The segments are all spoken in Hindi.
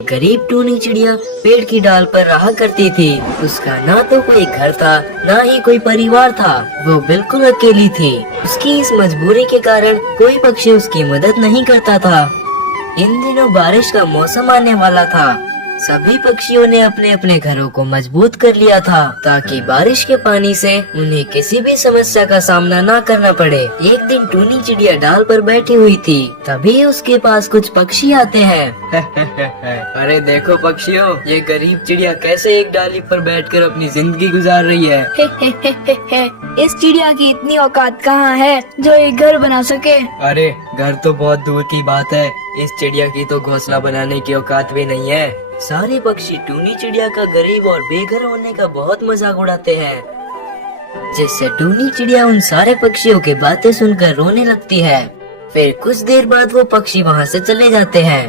गरीब टूनी चिड़िया पेड़ की डाल पर रहा करती थी। उसका ना तो कोई घर था, ना ही कोई परिवार था। वो बिल्कुल अकेली थी। उसकी इस मजबूरी के कारण कोई पक्षी उसकी मदद नहीं करता था। इन दिनों बारिश का मौसम आने वाला था। सभी पक्षियों ने अपने अपने घरों को मजबूत कर लिया था ताकि बारिश के पानी से उन्हें किसी भी समस्या का सामना ना करना पड़े। एक दिन टूनी चिड़िया डाल पर बैठी हुई थी, तभी उसके पास कुछ पक्षी आते हैं। अरे देखो पक्षियों, ये गरीब चिड़िया कैसे एक डाली पर बैठकर अपनी जिंदगी गुजार रही है। इस चिड़िया की इतनी औकात कहाँ है जो एक घर बना सके। अरे घर तो बहुत दूर की बात है, इस चिड़िया की तो घोंसला बनाने की औकात भी नहीं है। सारे पक्षी टूनी चिड़िया का गरीब और बेघर होने का बहुत मजाक उड़ाते हैं, जिससे टूनी चिड़िया उन सारे पक्षियों की बातें सुनकर रोने लगती है। फिर कुछ देर बाद वो पक्षी वहाँ से चले जाते हैं।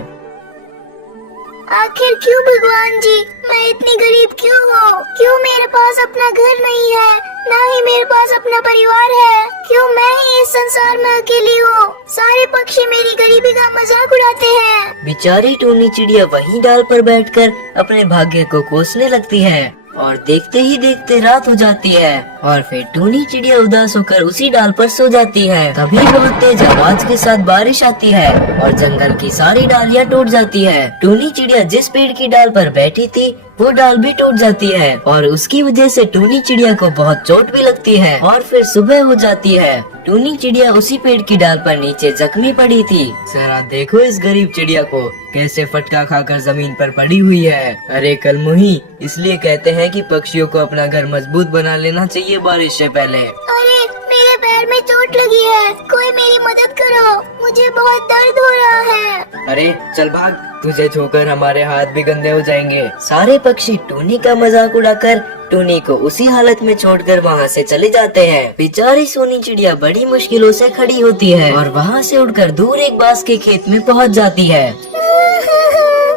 आखिर क्यों भगवान जी, मैं इतनी गरीब क्यों हूँ? क्यों मेरे पास अपना घर नहीं है, ना ही मेरे पास अपना परिवार है? क्यों मैं ही इस संसार में अकेली हूँ? सारे पक्षी मेरी गरीबी का मजाक उड़ाते हैं। बेचारी टूनी चिड़िया वहीं डाल पर बैठकर अपने भाग्य को कोसने लगती है और देखते ही देखते रात हो जाती है और फिर टूनी चिड़िया उदास होकर उसी डाल पर सो जाती है। तभी बहुत तेज आवाज के साथ बारिश आती है और जंगल की सारी डालियाँ टूट जाती है। टूनी चिड़िया जिस पेड़ की डाल पर बैठी थी वो डाल भी टूट जाती है और उसकी वजह से टूनी चिड़िया को बहुत चोट भी लगती है। और फिर सुबह हो जाती है। टूनी चिड़िया उसी पेड़ की डाल पर नीचे जख्मी पड़ी थी। जरा देखो इस गरीब चिड़िया को, कैसे फटका खाकर जमीन पर पड़ी हुई है। अरे कलमुही, इसलिए कहते हैं कि पक्षियों को अपना घर मजबूत बना लेना चाहिए बारिश से पहले। अरे मेरे पैर में चोट लगी है, कोई मेरी मदद करो, मुझे बहुत दर्द हो रहा है। अरे चल भाग, तुझे छूकर हमारे हाथ भी गंदे हो जाएंगे। सारे पक्षी टूनी का मजाक उड़ाकर टूनी को उसी हालत में छोड़कर वहाँ से चले जाते हैं। बेचारी सोनी चिड़िया बड़ी मुश्किलों से खड़ी होती है और वहाँ से उड़कर दूर एक बांस के खेत में पहुँच जाती है।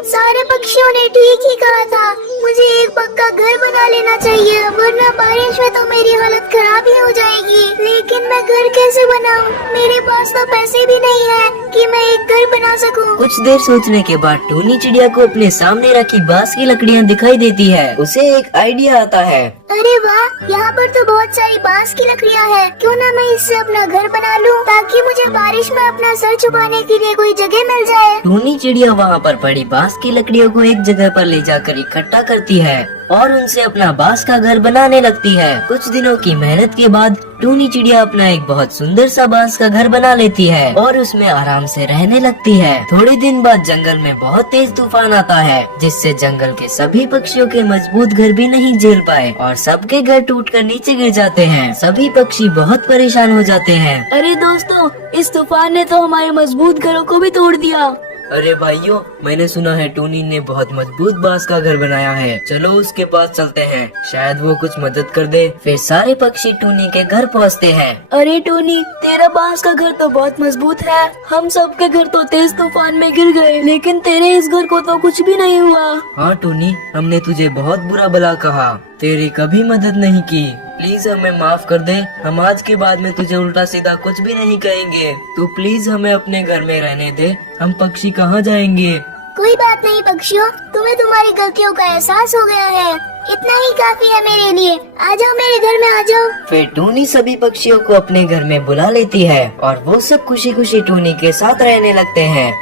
सारे पक्षियों ने ठीक ही कहा था, मुझे एक पक्का घर बना लेना चाहिए, वरना बारिश में तो मेरी हालत खराब ही हो जाएगी। लेकिन मैं घर कैसे बनाऊं? मेरे पास तो पैसे भी नहीं है कि मैं एक घर बना सकूं। कुछ देर सोचने के बाद टूनी चिड़िया को अपने सामने रखी बांस की लकड़ियाँ दिखाई देती है। उसे एक आइडिया आता है। अरे वाह, यहाँ पर तो बहुत सारी बांस की लकड़ियाँ हैं। क्यों ना मैं इससे अपना घर बना लूं, ताकि मुझे बारिश में अपना सर छुपाने के लिए कोई जगह मिल जाए। टूनी चिड़िया वहाँ पर पड़ी बांस की लकड़ियों को एक जगह पर ले जाकर इकट्ठा करती है और उनसे अपना बांस का घर बनाने लगती है। कुछ दिनों की मेहनत के बाद टूनी चिड़िया अपना एक बहुत सुंदर सा बांस का घर बना लेती है और उसमें आराम से रहने लगती है। थोड़े दिन बाद जंगल में बहुत तेज तूफान आता है, जिससे जंगल के सभी पक्षियों के मजबूत घर भी नहीं झेल पाए और सबके घर टूटकर नीचे गिर जाते हैं। सभी पक्षी बहुत परेशान हो जाते हैं। अरे दोस्तों, इस तूफान ने तो हमारे मजबूत घरों को भी तोड़ दिया। अरे भाइयों, मैंने सुना है टूनी ने बहुत मजबूत बांस का घर बनाया है, चलो उसके पास चलते हैं, शायद वो कुछ मदद कर दे। फिर सारे पक्षी टूनी के घर पहुँचते हैं। अरे टोनी, तेरा बांस का घर तो बहुत मजबूत है। हम सबके घर तो तेज तूफान में गिर गए, लेकिन तेरे इस घर को तो कुछ भी नहीं हुआ। हाँ टूनी, हमने तुझे बहुत बुरा भला कहा, तेरी कभी मदद नहीं की। प्लीज हमें माफ कर दे, हम आज के बाद में तुझे उल्टा सीधा कुछ भी नहीं कहेंगे। तू प्लीज हमें अपने घर में रहने दे, हम पक्षी कहाँ जाएंगे। कोई बात नहीं पक्षियों, तुम्हें तुम्हारी गलतियों का एहसास हो गया है, इतना ही काफी है मेरे लिए। आ जाओ मेरे घर में, आ जाओ। फिर टूनी सभी पक्षियों को अपने घर में बुला लेती है और वो सब खुशी खुशी टूनी के साथ रहने लगते हैं।